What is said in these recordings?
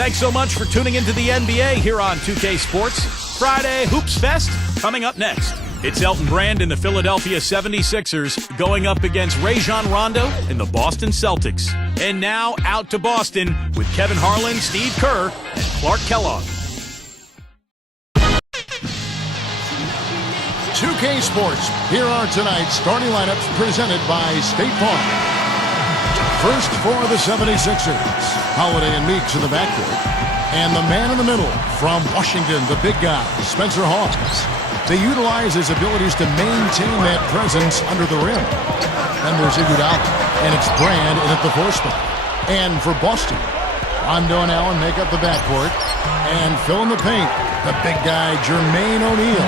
Thanks so much for tuning into the NBA here on 2K Sports. Friday Hoops Fest coming up next. It's Elton Brand and the Philadelphia 76ers going up against Rajon Rondo and the Boston Celtics. And now out to Boston with Kevin Harlan, Steve Kerr, and Clark Kellogg. 2K Sports. Here are tonight's starting lineups presented by State Farm. First for the 76ers, Holiday and Meeks in the backcourt. And the man in the middle from Washington, the big guy, Spencer Hawes. They utilize his abilities to maintain that presence under the rim. Then there's Iguodala, and it's Brand in at the 4 spot. And for Boston, Rondo and Allen make up the backcourt. And fill in the paint, the big guy, Jermaine O'Neal.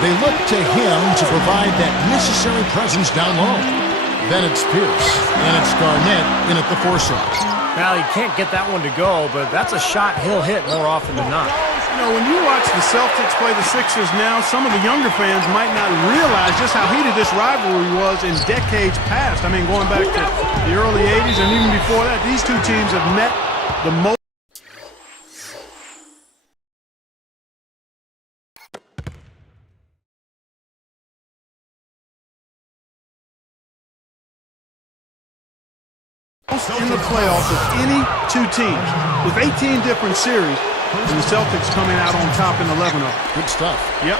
They look to him to provide that necessary presence down low. Then it's Pierce, and it's Garnett in at the 4 slot. Well, he can't get that one to go, but that's a shot he'll hit more often than not. You know, when you watch the Celtics play the Sixers now, some of the younger fans might not realize just how heated this rivalry was in decades past. I mean, going back to the early 80s and even before that, these two teams have met the most. In the playoffs of any two teams with 18 different series, and the Celtics coming out on top in 11 of them. Good stuff. Yep.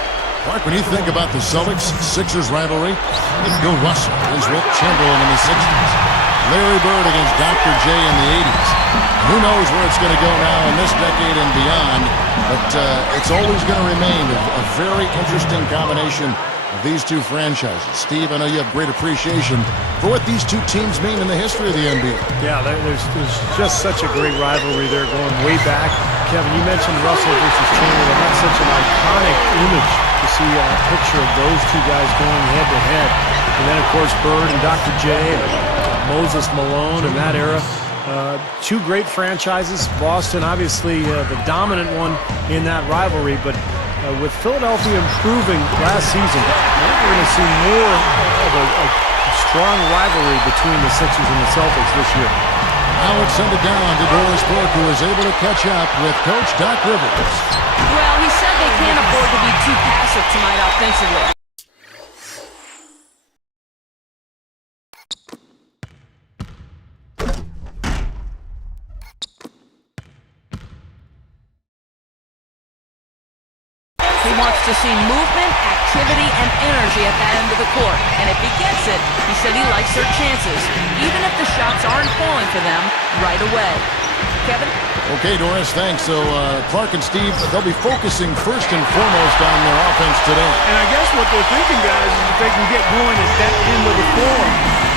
Mark, when you think about the Celtics-Sixers rivalry, it's Bill Russell against Wilt Chamberlain in the 60s. Larry Bird against Dr. J in the 80s. Who knows where it's going to go now in this decade and beyond, but it's always going to remain a very interesting combination of these two franchises. Steve, I know you have great appreciation for what these two teams mean in the history of the NBA. Yeah, there's just such a great rivalry there going way back. Kevin, you mentioned Russell versus Chamberlain. That's such an iconic image to see a picture of those two guys going head-to-head. And then, of course, Bird and Dr. J, and Moses Malone in that era. Two great franchises. Boston, obviously, the dominant one in that rivalry, but with Philadelphia improving last season, I think we're going to see more of a strong rivalry between the Sixers and the Celtics this year. Now let's send it down to Doris Burke, who is able to catch up with Coach Doc Rivers. Well, he said they can't afford to be too passive tonight offensively. He wants to see movement, activity, and energy at that end of the court. And if he gets it, he said he likes their chances, even if the shots aren't falling for them right away. Kevin? Okay, Doris, thanks. So Clark and Steve, they'll be focusing first and foremost on their offense today. And I guess what they're thinking, guys, is if they can get going at that end of the floor,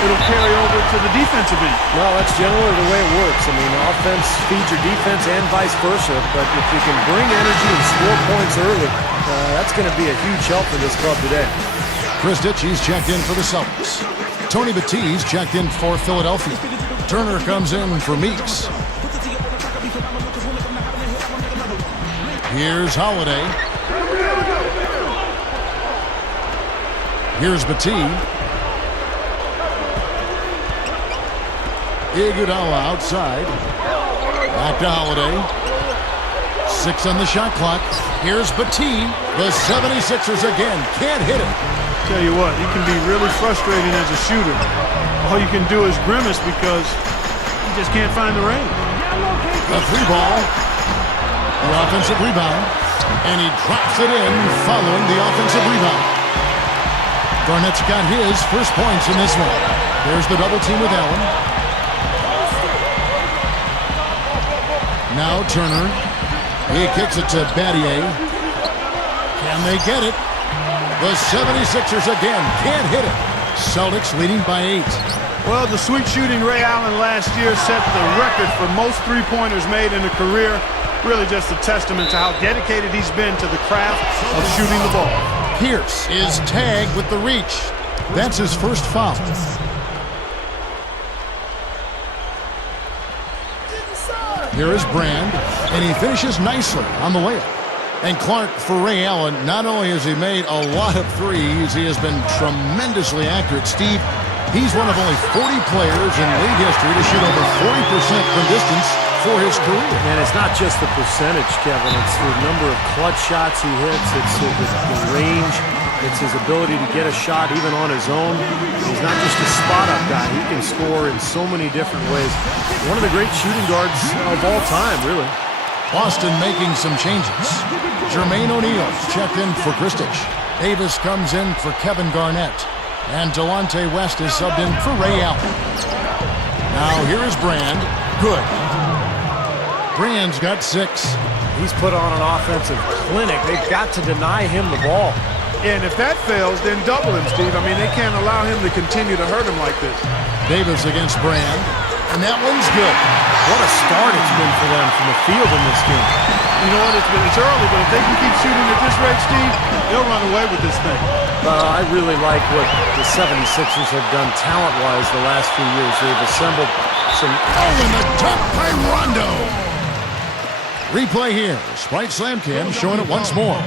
it'll carry over to the defensive end. Well, that's generally the way it works. I mean, offense feeds your defense and vice versa. But if you can bring energy and score points early, that's going to be a huge help for this club today. Chris Ditchy's checked in for the Celtics. Tony Batiste checked in for Philadelphia. Turner comes in for Meeks. Here's Holiday. Here's Batiste. Iguodala outside. Back to Holiday. 6 on the shot clock. Here's Batiste. The 76ers again can't hit it. Tell you what, he can be really frustrating as a shooter. All you can do is grimace because he just can't find the range. A 3 ball. The offensive rebound. And he drops it in following the offensive rebound. Garnett's got his first points in this one. There's the double team with Allen. Now Turner. He kicks it to Battier. Can they get it? The 76ers again can't hit it. Celtics leading by 8. Well, the sweet shooting Ray Allen last year set the record for most three-pointers made in a career. Really just a testament to how dedicated he's been to the craft of shooting the ball. Pierce is tagged with the reach. That's his first foul. Here is Brand, and he finishes nicely on the layup. And Clark, for Ray Allen, not only has he made a lot of threes, he has been tremendously accurate. Steve, He's one of only 40 players in league history to shoot over 40% from distance for his career. And it's not just the percentage, Kevin. It's the number of clutch shots he hits. It's the range. It's his ability to get a shot even on his own. He's not just a spot-up guy. He can score in so many different ways. One of the great shooting guards of all time, really. Boston making some changes. Jermaine O'Neal's checked in for Kristich. Davis comes in for Kevin Garnett. And Delonte West is subbed in for Ray Allen. Now here is Brand. Good. Brand's got 6. He's put on an offensive clinic. They've got to deny him the ball. And if that fails, then double him, Steve. I mean, they can't allow him to continue to hurt him like this. Davis against Brand. And that one's good. What a start it's been for them from the field in this game. You know what? It's early, but if they can keep shooting at this rate, Steve, they'll run away with this thing. I really like what the 76ers have done talent-wise the last few years. They've assembled some... Oh, and the dunk by Rondo. Replay here. Sprite Slam Cam showing it once more.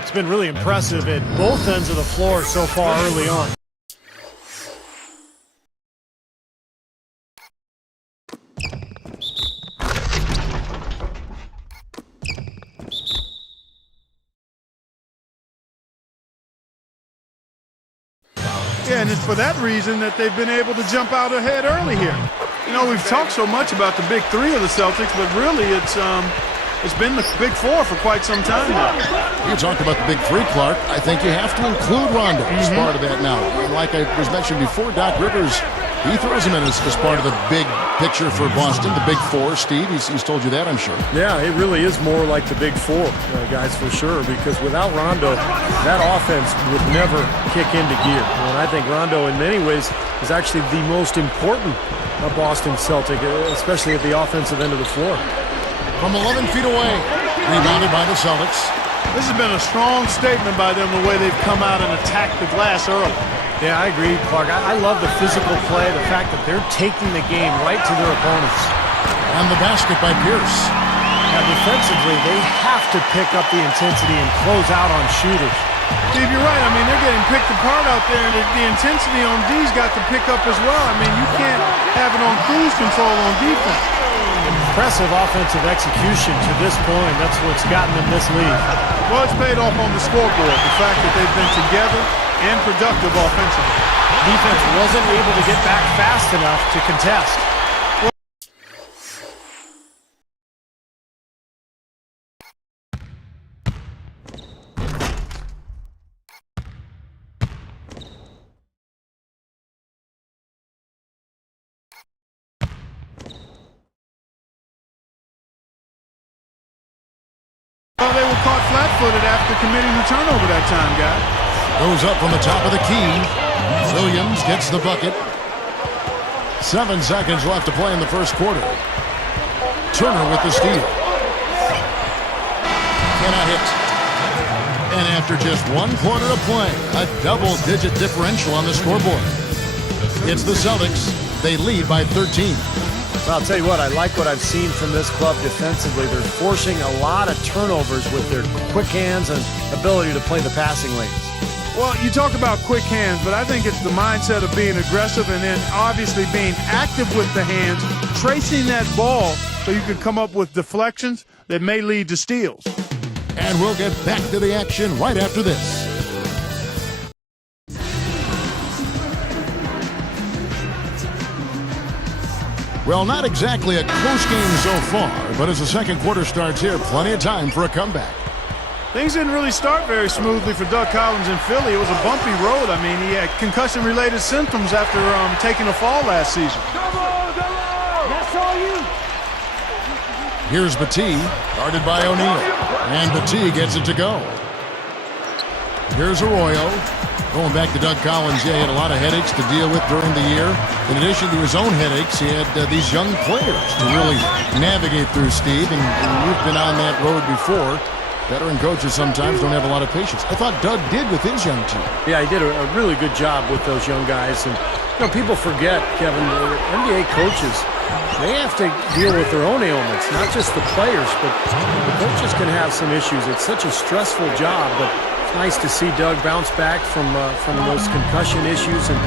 It's been really impressive at both ends of the floor so far early on. Yeah, and it's for that reason that they've been able to jump out ahead early here. You know, we've talked so much about the big three of the Celtics, but really it's been the big four for quite some time now. You talked about the big three, Clark. I think you have to include Rondo as part of that now. And like I was mentioned before, Doc Rivers, he throws him in as part of the big picture for Boston, the big four. Steve, he's told you that, I'm sure. Yeah, it really is more like the big four, guys, for sure, because without Rondo, that offense would never kick into gear. And I think Rondo, in many ways, is actually the most important Boston Celtic, especially at the offensive end of the floor. From 11 feet away, rebounded by the Celtics. This has been a strong statement by them, the way they've come out and attacked the glass early. Yeah, I agree, Clark. I love the physical play, the fact that they're taking the game right to their opponents. And the basket by Pierce. Now, defensively, they have to pick up the intensity and close out on shooters. Steve, you're right. I mean, they're getting picked apart out there, and the intensity on D's got to pick up as well. I mean, you can't have it on cruise control on defense. Impressive offensive execution to this point. That's what's gotten them this lead. Well, it's paid off on the scoreboard, the fact that they've been together and productive offensively. Defense wasn't able to get back fast enough to contest. Well, they were caught flat-footed after committing the turnover that time, guys. Goes up from the top of the key. Williams gets the bucket. 7 seconds left to play in the first quarter. Turner with the steal. Cannot hit. And after just 1 quarter of play, a double-digit differential on the scoreboard. It's the Celtics. They lead by 13. Well, I'll tell you what, I like what I've seen from this club defensively. They're forcing a lot of turnovers with their quick hands and ability to play the passing lanes. Well, you talk about quick hands, but I think it's the mindset of being aggressive and then obviously being active with the hands, tracing that ball so you can come up with deflections that may lead to steals. And we'll get back to the action right after this. Well, not exactly a close game so far, but as the second quarter starts here, plenty of time for a comeback. Things didn't really start very smoothly for Doug Collins in Philly. It was a bumpy road. I mean, he had concussion-related symptoms after taking a fall last season. That's all you. Here's Battie, guarded by O'Neal. And Battie gets it to go. Here's Arroyo. Going back to Doug Collins, yeah, he had a lot of headaches to deal with during the year. In addition to his own headaches, he had these young players to really navigate through, Steve. And you've been on that road before. Veteran coaches sometimes don't have a lot of patience. I thought Doug did with his young team. Yeah, he did a really good job with those young guys. And, you know, people forget, Kevin, the NBA coaches, they have to deal with their own ailments, not just the players, but the coaches can have some issues. It's such a stressful job, but Nice to see Doug bounce back from those concussion issues and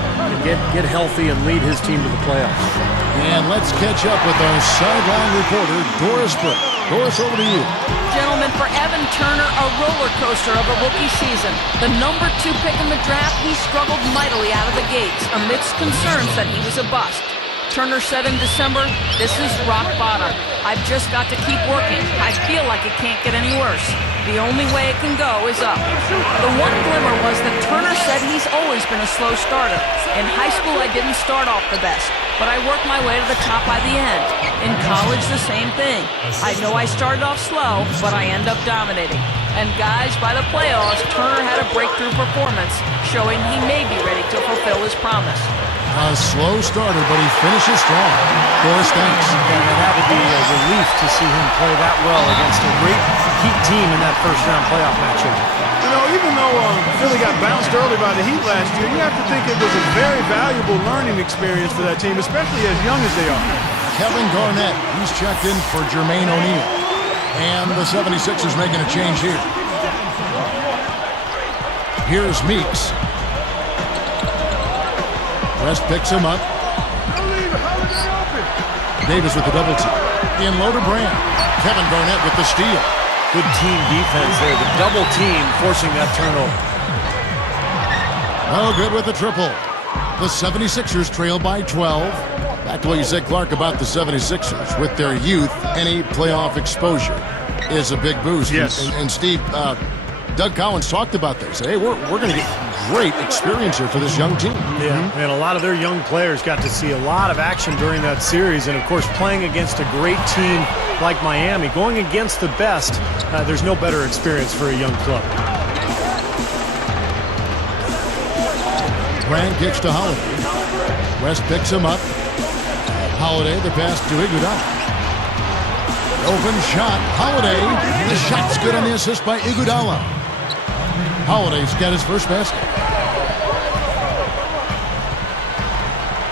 get healthy and lead his team to the playoffs. And let's catch up with our sideline reporter, Doris Burke. Doris, over to you. Gentlemen, for Evan Turner, a roller coaster of a rookie season. The number 2 pick in the draft, he struggled mightily out of the gates amidst concerns that he was a bust. Turner said in December, "This is rock bottom. I've just got to keep working. I feel like it can't get any worse. The only way it can go is up." The one glimmer was that Turner said he's always been a slow starter. In high school, I didn't start off the best, but I worked my way to the top by the end. In college, the same thing. I know I started off slow, but I end up dominating. And guys, by the playoffs, Turner had a breakthrough performance, showing he may be ready to fulfill his promise. A slow starter, but he finishes strong. Doris, thanks. And it had to be a relief to see him play that well against a great Heat team in that first-round playoff matchup. You know, even though Philly got bounced early by the Heat last year, you have to think it was a very valuable learning experience for that team, especially as young as they are. Kevin Garnett, he's checked in for Jermaine O'Neal. And the 76ers making a change here. Here's Meeks. West picks him up. Davis with the double team. In low to Brand. Kevin Garnett with the steal. Good team defense there. The double team forcing that turnover. Oh, good with the triple. The 76ers trail by 12. Back to what you said, Clark, about the 76ers. With their youth, any playoff exposure is a big boost. Yes. And Steve, Doug Collins talked about this. Hey, we're going to get great experience here for this young team. Yeah, and a lot of their young players got to see a lot of action during that series. And, of course, playing against a great team like Miami, going against the best, there's no better experience for a young club. Brand kicks to Holiday. West picks him up. Holiday, the pass to Iguodala. Open shot. Holiday. The shot's good on the assist by Iguodala. Holiday's got his first basket.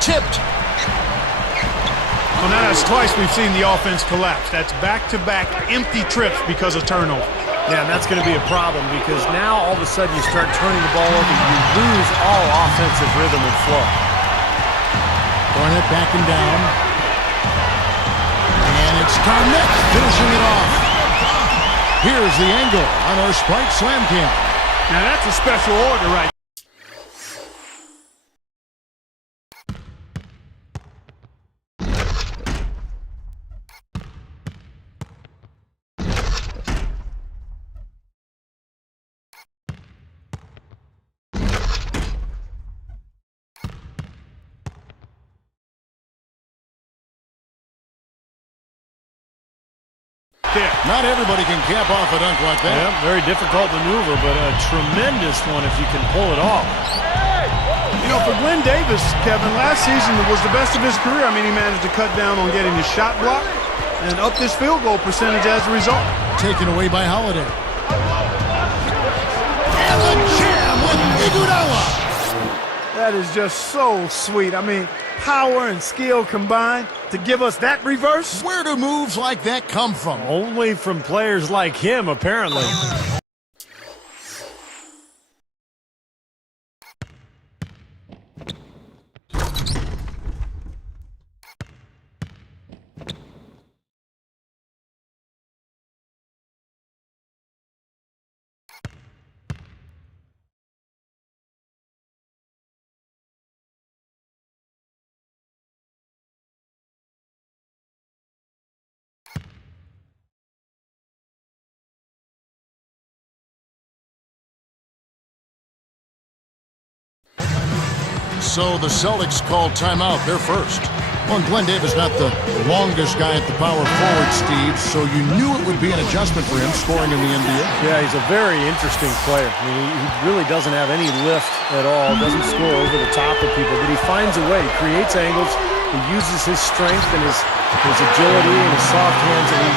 Tipped. Well, now that's twice we've seen the offense collapse. That's back-to-back empty trips because of turnover. Yeah, and that's going to be a problem because now all of a sudden you start turning the ball over, you lose all offensive rhythm and flow. Garnett backing down. And it's Garnett finishing it off. Here's the angle on our Spike Slam Cam. Now that's a special order right there. Not everybody can cap off a dunk like that. Yeah, very difficult maneuver, but a tremendous one if you can pull it off. You know, for Glenn Davis, Kevin, last season was the best of his career. I mean, he managed to cut down on getting his shot blocked and up his field goal percentage as a result. Taken away by Holiday. And the jam with Iguodala. That is just so sweet. I mean, power and skill combined to give us that reverse. Where do moves like that come from? Only from players like him, apparently. So the Celtics called timeout. They're first. Well, Glenn Davis not the longest guy at the power forward, Steve, so you knew it would be an adjustment for him scoring in the NBA. Yeah, he's a very interesting player. I mean, he really doesn't have any lift at all, doesn't score over the top of people, but he finds a way. He creates angles. He uses his strength and his agility and his soft hands, and he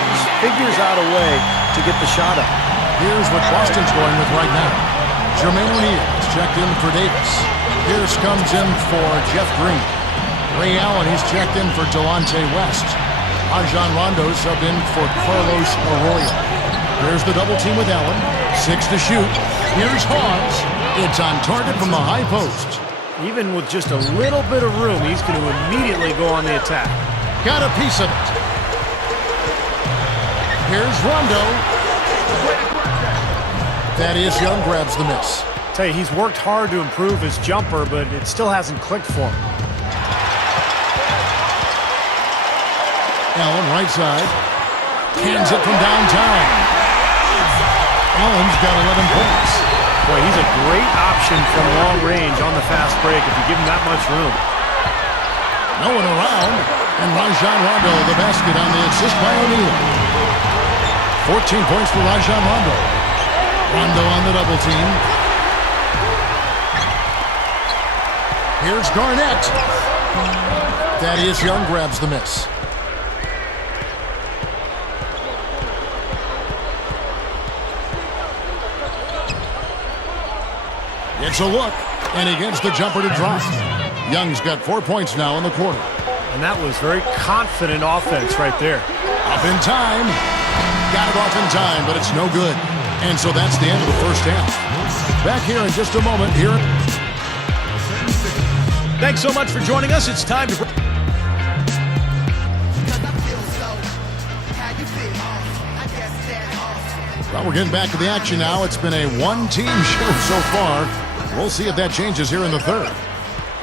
figures out a way to get the shot up. Here's what Boston's going with right now. Jermaine O'Neal is checked in for Davis. Pierce comes in for Jeff Green. Ray Allen, he's checked in for Delonte West. Rajon Rondo sub in for Carlos Arroyo. Here's the double team with Allen. 6 to shoot. Here's Hawes. It's on target from the high post. Even with just a little bit of room, he's going to immediately go on the attack. Got a piece of it. Here's Rondo. Thaddeus Young grabs the miss. Tell you, he's worked hard to improve his jumper, but it still hasn't clicked for him. Allen right side. Cans it from downtown. Allen's got 11 points. Boy, he's a great option from long range on the fast break if you give him that much room. No one around. And Rajon Rondo the basket on the assist by O'Neal. 14 points for Rajon Rondo. Rondo on the double team. Here's Garnett. Thaddeus Young grabs the miss. It's a look, and he gets the jumper to drop. Young's got 4 points now in the quarter. And that was very confident offense right there. Up in time. Got it off in time, but it's no good. And so that's the end of the first half. Back here in just a moment. Here. Thanks so much for joining us. It's time to... Well, we're getting back to the action now. It's been a one-team show so far. We'll see if that changes here in the third.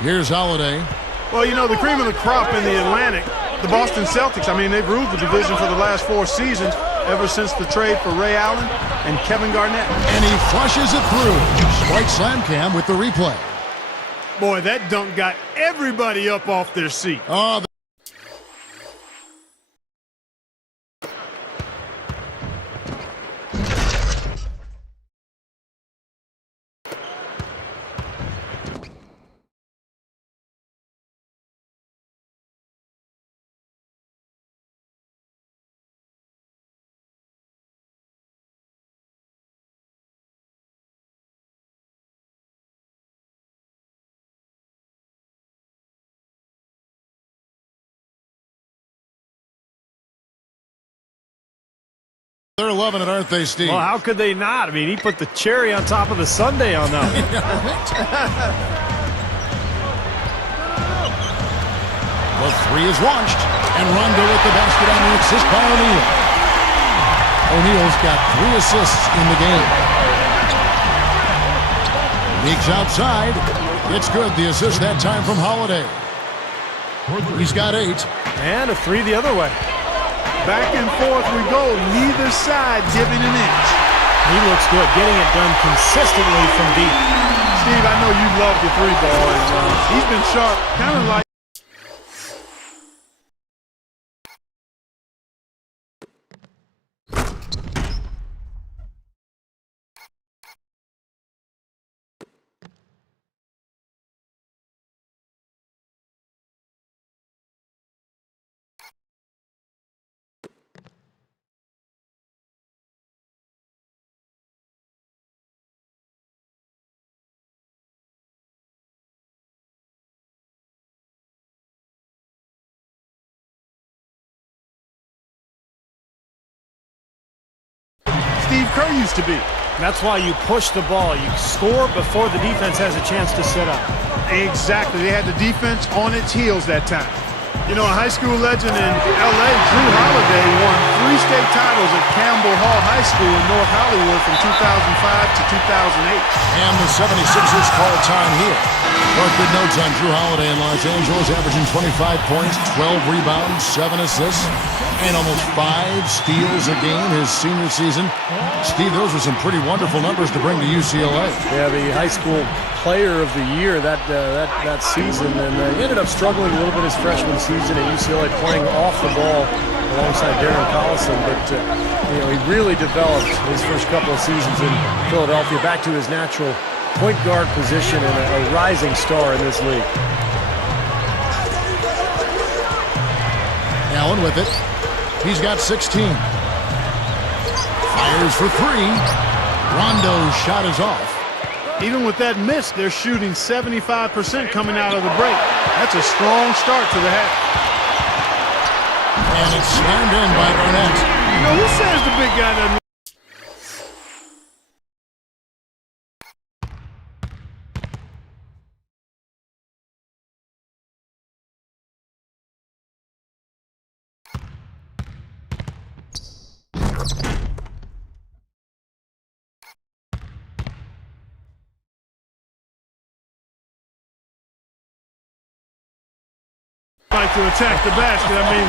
Here's Holiday. Well, you know, the cream of the crop in the Atlantic, the Boston Celtics, I mean, they've ruled the division for the last 4 seasons, ever since the trade for Ray Allen and Kevin Garnett. And he flushes it through. Strike slam cam with the replay. Boy, that dunk got everybody up off their seat. Oh, they're loving it, aren't they, Steve? Well, how could they not? I mean, he put the cherry on top of the sundae on that one. The three is launched, and Rondo with the basket on the assist by O'Neal. O'Neal's got 3 assists in the game. Leaks outside. It's good. The assist that time from Holiday. He's got 8. And a 3 the other way. Back and forth we go, neither side giving an inch. He looks good, getting it done consistently from deep. Steve, I know you love the 3 ball, and he's been sharp, kind of like... Steve Kerr used to be. That's why you push the ball. You score before the defense has a chance to set up. Exactly. They had the defense on its heels that time. You know, a high school legend in L.A., Drew Holiday, won 3 state titles at Campbell Hall High School in North Hollywood from 2005 to 2008. And the 76ers call time here. Mark good notes on Drew Holiday in Los Angeles, averaging 25 points, 12 rebounds, 7 assists, and almost 5 steals a game his senior season. Steve, those were some pretty wonderful numbers to bring to UCLA. Yeah, the high school player of the year that season, and he ended up struggling a little bit his freshman season at UCLA, playing off the ball alongside Darren Collison. But you know, he really developed his first couple of seasons in Philadelphia back to his natural point guard position and a rising star in this league. Allen with it. He's got 16. Fires for 3. Rondo's shot is off. Even with that miss, they're shooting 75% coming out of the break. That's a strong start to the half. And it's slammed in by Garnett. You know, who says the big guy doesn't... Like to attack the basket. I mean,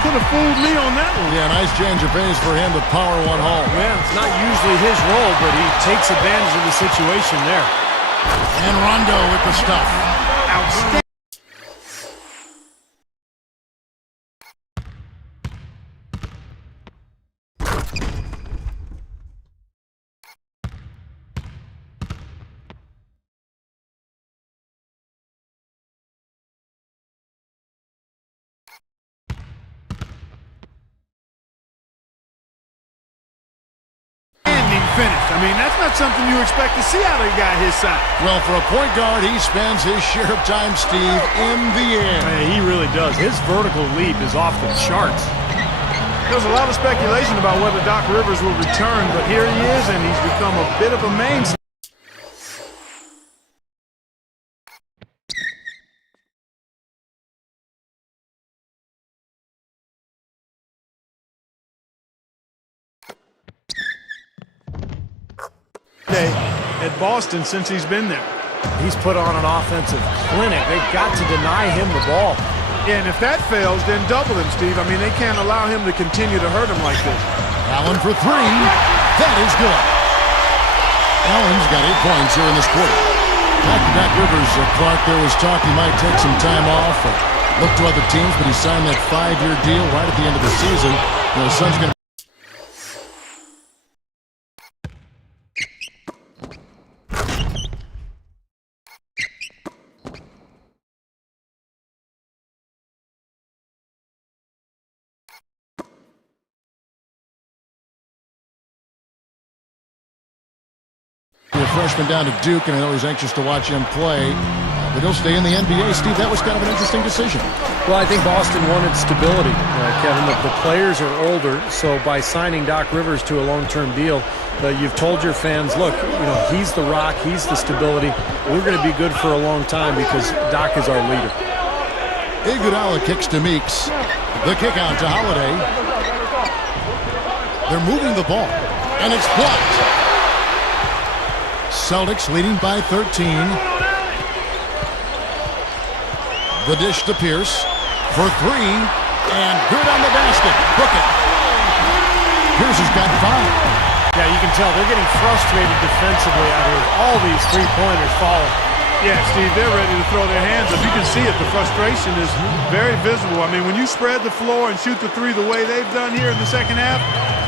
could have fooled me on that one. Yeah, nice change of pace for him to power one home. Yeah, it's not usually his role, but he takes advantage of the situation there. And Rondo with the stuff. Outstanding. Finish. I mean, that's not something you expect to see out of a guy his size. Well, for a point guard, he spends his share of time, Steve, in the air. Man, he really does. His vertical leap is off the charts. There was a lot of speculation about whether Doc Rivers will return, but here he is, and he's become a bit of a mainstay. At Boston since he's been there. He's put on an offensive clinic. They've got to deny him the ball. Yeah, and if that fails, then double him, Steve. I mean, they can't allow him to continue to hurt him like this. Allen for three. That is good. Allen's got 8 points here in this quarter. Back to Doc Rivers, Clark, there was talk he might take some time off or look to other teams, but he signed that 5-year deal right at the end of the season. You know, his son's going to a freshman down to Duke, and I know he's anxious to watch him play. But he'll stay in the NBA. Steve, that was kind of an interesting decision. Well, I think Boston wanted stability, Kevin. The players are older, so by signing Doc Rivers to a long-term deal, you've told your fans, look, he's the rock, he's the stability. We're going to be good for a long time because Doc is our leader. Iguodala kicks to Meeks. The kick out to Holiday. They're moving the ball, and it's blocked. Celtics leading by 13. The dish to Pierce for three, and good on the basket. Book it. Pierce has got 5. Yeah, you can tell they're getting frustrated defensively out here. All these three-pointers falling. Yeah, Steve, they're ready to throw their hands up. You can see it. The frustration is very visible. I mean, when you spread the floor and shoot the three the way they've done here in the second half,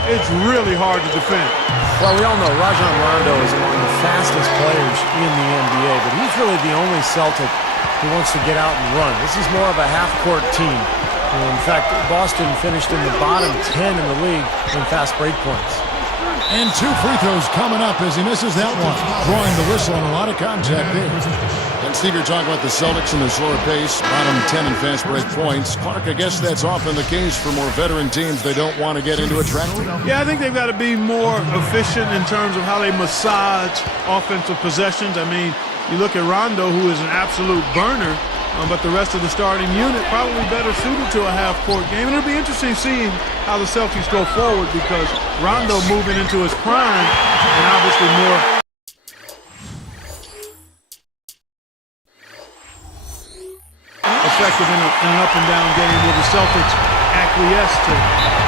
it's really hard to defend. Well, we all know Rajon Rondo is among the fastest players in the NBA, but he's really the only Celtic who wants to get out and run. This is more of a half-court team. In fact, Boston finished in the bottom 10 in the league in fast break points. And 2 free throws coming up as he misses that one. Drawing the whistle and a lot of contact there. And Steve, you're talking about the Celtics and their slower pace, bottom 10 in fast break points. Clark, I guess that's often the case for more veteran teams. They don't want to get into a track record. Yeah, I think they've got to be more efficient in terms of how they massage offensive possessions. I mean, you look at Rondo, who is an absolute burner, but the rest of the starting unit probably better suited to a half-court game. And it'll be interesting seeing how the Celtics go forward because Rondo moving into his prime and obviously more effective in an up-and-down game where the Celtics acquiesce to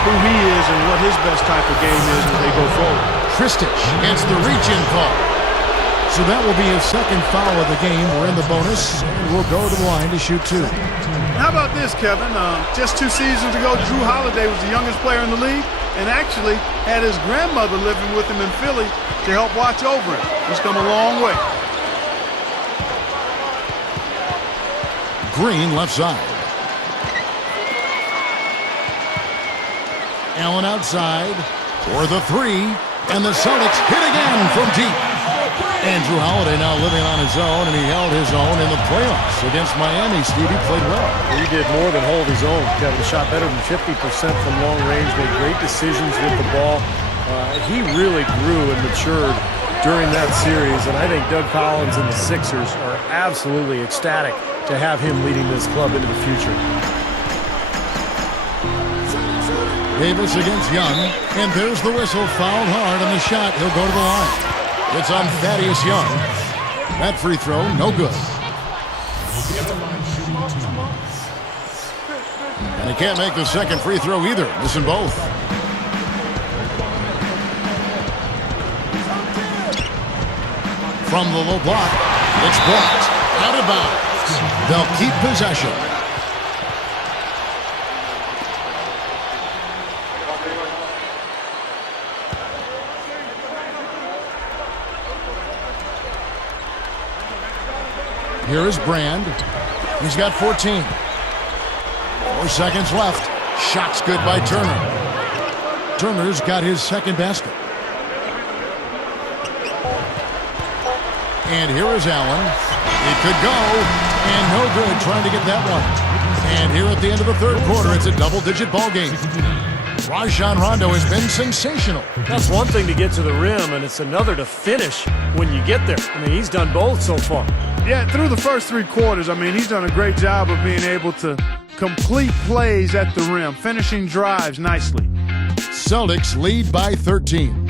who he is and what his best type of game is as they go forward. Kristic gets the reach-in call. So that will be his second foul of the game. We're in the bonus, and we'll go to the line to shoot 2. How about this, Kevin? Just 2 seasons ago, Drew Holiday was the youngest player in the league and actually had his grandmother living with him in Philly to help watch over him. He's come a long way. Green left side. Allen outside for the 3, and the Celtics hit again from deep. Andrew Holiday now living on his own, and he held his own in the playoffs against Miami. Steve, he played well. He did more than hold his own. Kevin shot better than 50% from long range, made great decisions with the ball. He really grew and matured during that series, and I think Doug Collins and the Sixers are absolutely ecstatic to have him leading this club into the future. Davis against Young, and there's the whistle. Fouled hard on the shot. He'll go to the line. It's on Thaddeus Young. That free throw, no good. And he can't make the second free throw either, missing both. From the low block, it's blocked. Out of bounds. They'll keep possession. Here is Brand. He's got 14. 4 seconds left. Shot's good by Turner. Turner's got his second basket. And here is Allen. It could go, and no good trying to get that one. And here at the end of the third quarter, it's a double-digit ball game. Rajon Rondo has been sensational. That's one thing to get to the rim, and it's another to finish when you get there. I mean, he's done both so far. Yeah, through the first 3 quarters, I mean, he's done a great job of being able to complete plays at the rim, finishing drives nicely. Celtics lead by 13.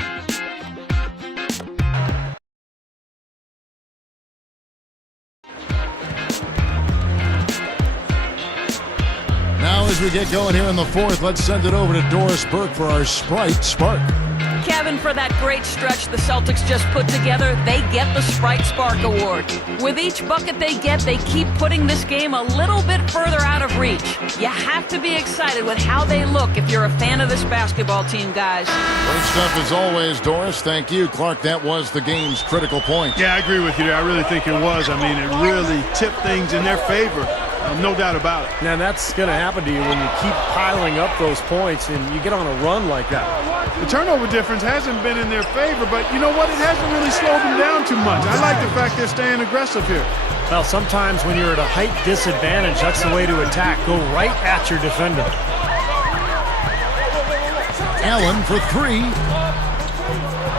Now as we get going here in the fourth, let's send it over to Doris Burke for our Sprite Spark. Kevin, for that great stretch the Celtics just put together, they get the Sprite Spark Award. With each bucket they get, they keep putting this game a little bit further out of reach. You have to be excited with how they look if you're a fan of this basketball team, guys. Great stuff as always, Doris. Thank you. Clark, that was the game's critical point. Yeah, I agree with you there. I really think it was. I mean, it really tipped things in their favor. No doubt about it. Now, that's going to happen to you when you keep piling up those points and you get on a run like that. The turnover difference hasn't been in their favor, but you know what? It hasn't really slowed them down too much. I like the fact they're staying aggressive here. Well, sometimes when you're at a height disadvantage, that's the way to attack. Go right at your defender. Allen for 3.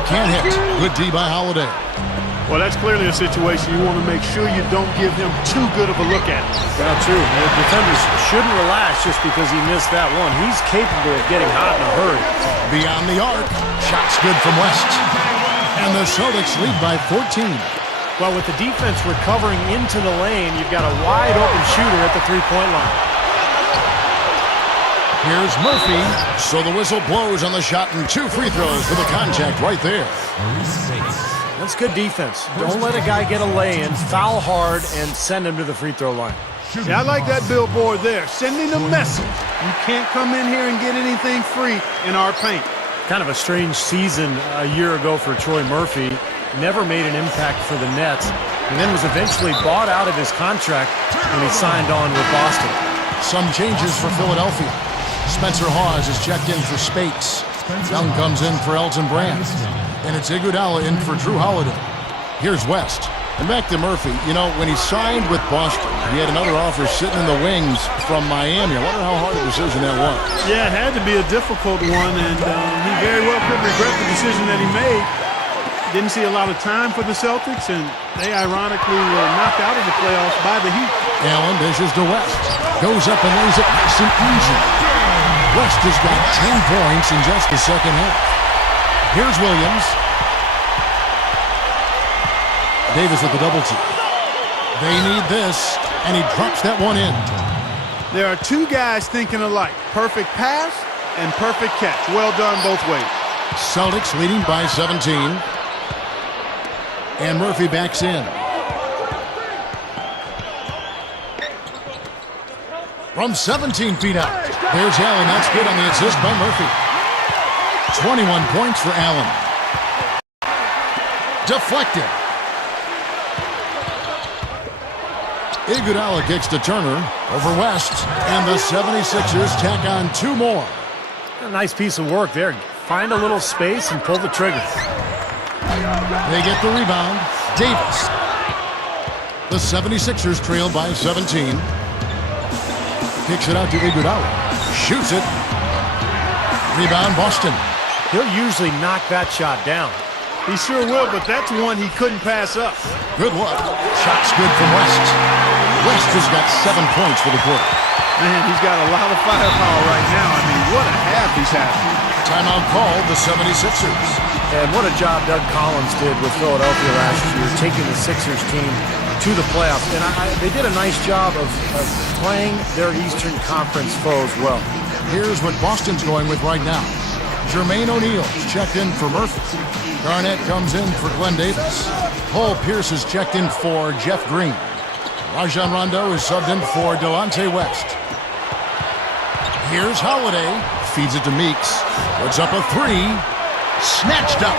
Can't hit. Good D by Holiday. Well, that's clearly a situation you want to make sure you don't give him too good of a look at. Well, true. The defenders shouldn't relax just because he missed that one. He's capable of getting hot in a hurry. Beyond the arc. Shot's good from West. And the Celtics lead by 14. Well, with the defense recovering into the lane, you've got a wide-open shooter at the three-point line. Here's Murphy. So the whistle blows on the shot and 2 free throws for the contact right there. That's good defense. Don't let a guy get a lay-in, foul hard, and send him to the free throw line. Yeah, I like that billboard there, sending a message. You can't come in here and get anything free in our paint. Kind of a strange season a year ago for Troy Murphy. Never made an impact for the Nets, and then was eventually bought out of his contract when he signed on with Boston. Some changes for Philadelphia. Spencer Hawes is checked in for Spates. Young comes in for Elton Brand. And it's Iguodala in for Drew Holiday. Here's West. And back to Murphy. You know, when he signed with Boston, he had another offer sitting in the wings from Miami. I wonder how hard a decision that was. Yeah, it had to be a difficult one, and he very well could regret the decision that he made. Didn't see a lot of time for the Celtics, and they ironically were knocked out of the playoffs by the Heat. Allen dishes to West. Goes up and lays it nice and easy. West has got 10 points in just the second half. Here's Williams. Davis with the double team. They need this, and he drops that one in. There are 2 guys thinking alike. Perfect pass and perfect catch. Well done both ways. Celtics leading by 17. And Murphy backs in. From 17 feet out. There's Allen. That's good on the assist by Murphy. 21 points for Allen. Deflected. Iguodala kicks to Turner over West. And the 76ers tack on 2 more. A nice piece of work there. Find a little space and pull the trigger. They get the rebound. Davis. The 76ers trail by 17. Kicks it out to Iguodala. Shoots it. Rebound Boston. He'll usually knock that shot down. He sure will, but that's one he couldn't pass up. Good luck. Shot's good from West. West has got 7 points for the quarter. Man, he's got a lot of firepower right now. I mean, what a half he's having. Timeout called the 76ers. And what a job Doug Collins did with Philadelphia last year, taking the Sixers team to the playoffs. And they did a nice job of playing their Eastern Conference foes well. Here's what Boston's going with right now. Jermaine O'Neal's checked in for Murphy. Garnett comes in for Glenn Davis. Paul Pierce is checked in for Jeff Green. Rajon Rondo is subbed in for Delonte West. Here's Holiday. Feeds it to Meeks. Puts up a three. Snatched up.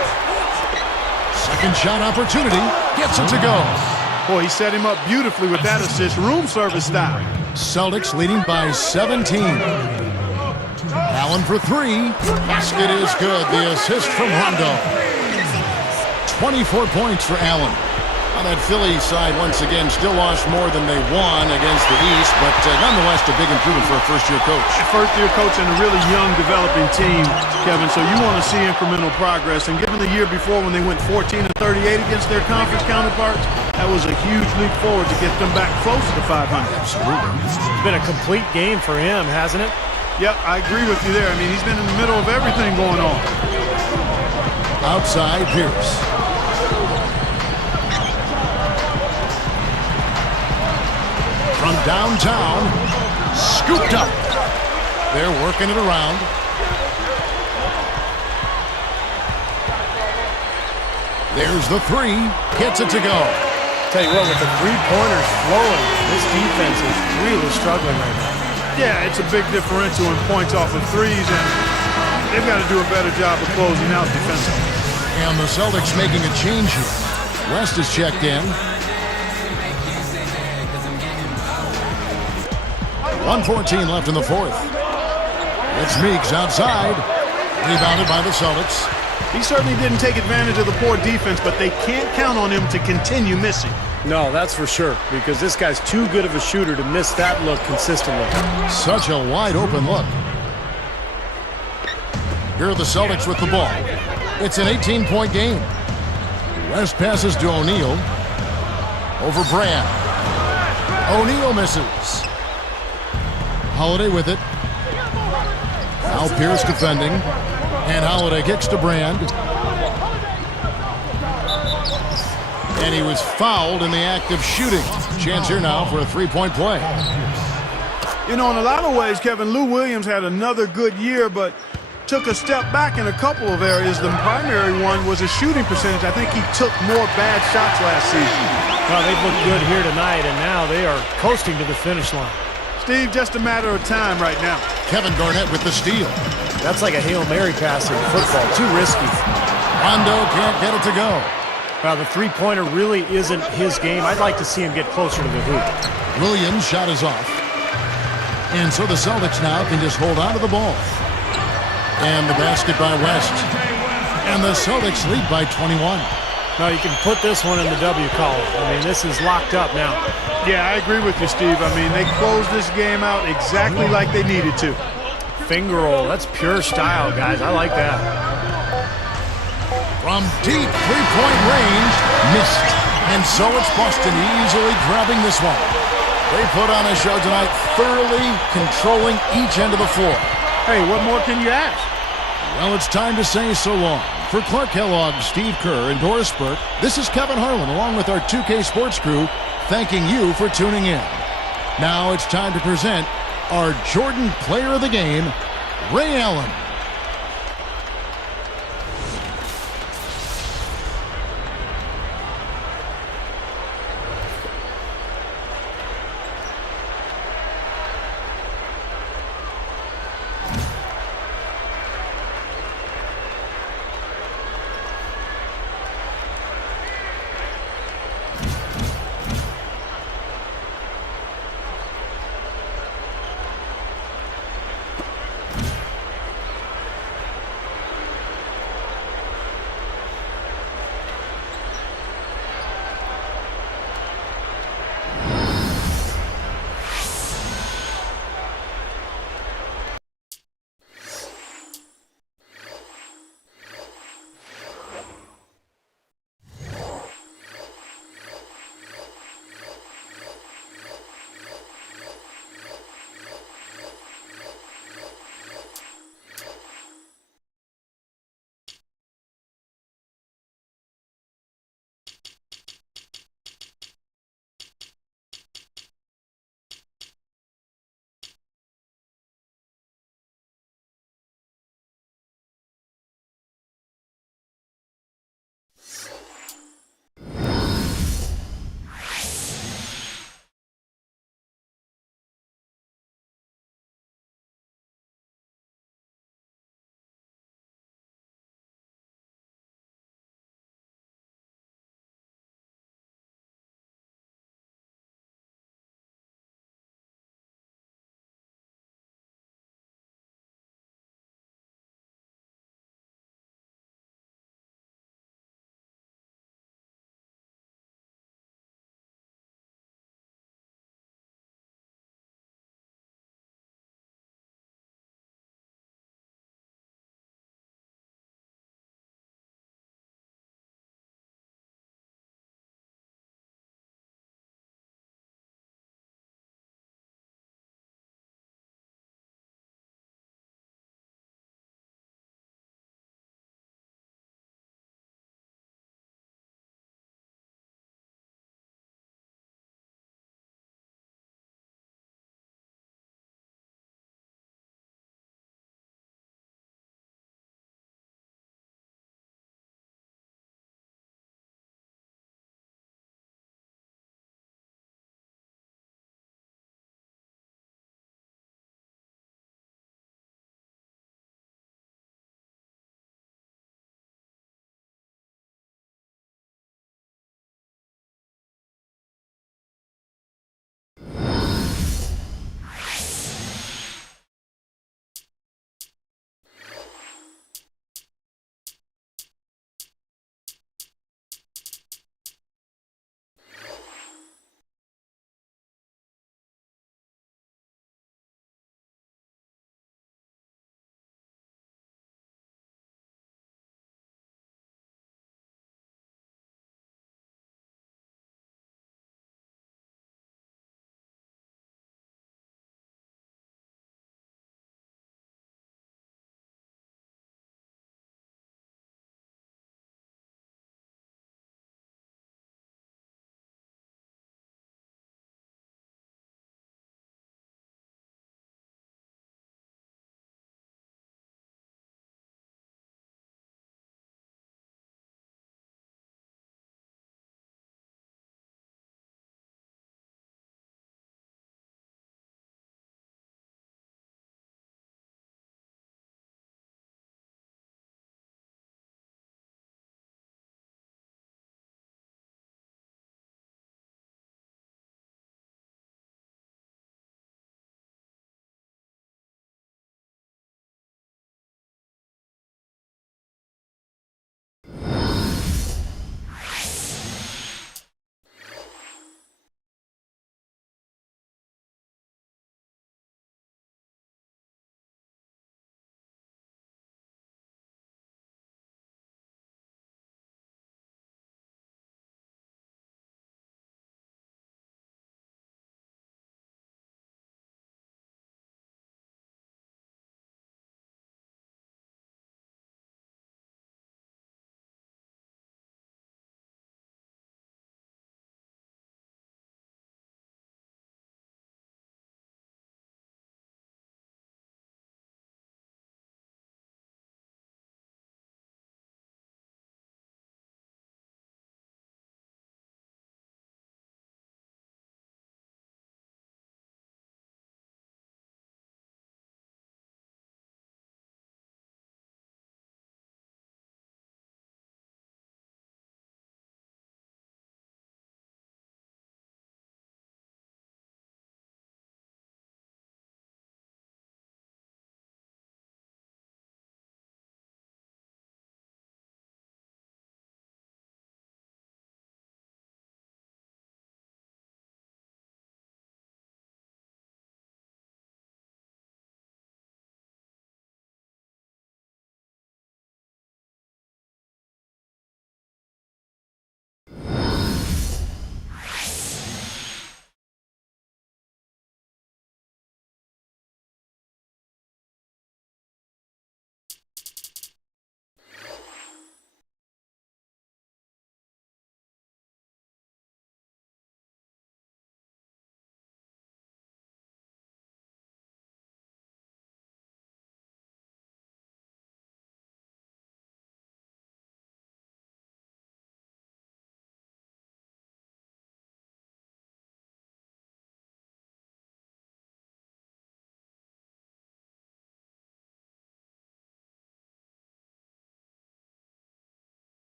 Second shot opportunity. Gets it to go. Boy, he set him up beautifully with that assist. Room service style. Celtics leading by 17. Allen for three. Basket is good. The assist from Rondo. 24 points for Allen. On that Philly side, once again, still lost more than they won against the East, but nonetheless, a big improvement for a first-year coach. First-year coach and a really young, developing team, Kevin, so you want to see incremental progress. And given the year before when they went 14-38 against their conference counterparts, that was a huge leap forward to get them back closer to 500. Absolutely. It's been a complete game for him, hasn't it? Yep, I agree with you there. I mean, he's been in the middle of everything going on. Outside Pierce. From downtown, scooped up. They're working it around. There's the three. Gets it to go. Tell you what, with the three-pointers flowing, this defense is really struggling right now. Yeah, it's a big differential in points off of threes, and they've got to do a better job of closing out defensively. And the Celtics making a change here. West is checked in. 1:14 left in the fourth. It's Meeks outside. Rebounded by the Celtics. He certainly didn't take advantage of the poor defense, but they can't count on him to continue missing. No, that's for sure, because this guy's too good of a shooter to miss that look consistently. Such a wide open look. Here are the Celtics with the ball. It's an 18-point game. West passes to O'Neal. Over Brand. O'Neal misses. Holiday with it. Now Pierce defending. And Holiday kicks to Brand. And he was fouled in the act of shooting. Chance here now for a three-point play. You know, in a lot of ways, Kevin, Lou Williams had another good year, but took a step back in a couple of areas. The primary one was his shooting percentage. I think he took more bad shots last season. Well, they've looked good here tonight, and now they are coasting to the finish line. Steve, just a matter of time right now. Kevin Garnett with the steal. That's like a Hail Mary pass in football. Too risky. Rondo can't get it to go. Well, the three-pointer really isn't his game. I'd like to see him get closer to the hoop. Williams' shot is off. And so the Celtics now can just hold on to the ball. And the basket by West. And the Celtics lead by 21. Now you can put this one in the W column. I mean, this is locked up now. Yeah, I agree with you, Steve. I mean, they closed this game out exactly like they needed to. Finger roll. That's pure style, guys. I like that. From deep three-point range, missed. And so it's Boston easily grabbing this one. They put on a show tonight, thoroughly controlling each end of the floor. Hey, what more can you ask? Well, it's time to say so long. For Clark Kellogg, Steve Kerr, and Doris Burke, this is Kevin Harlan along with our 2K Sports crew, thanking you for tuning in. Now it's time to present our Jordan Player of the Game, Ray Allen.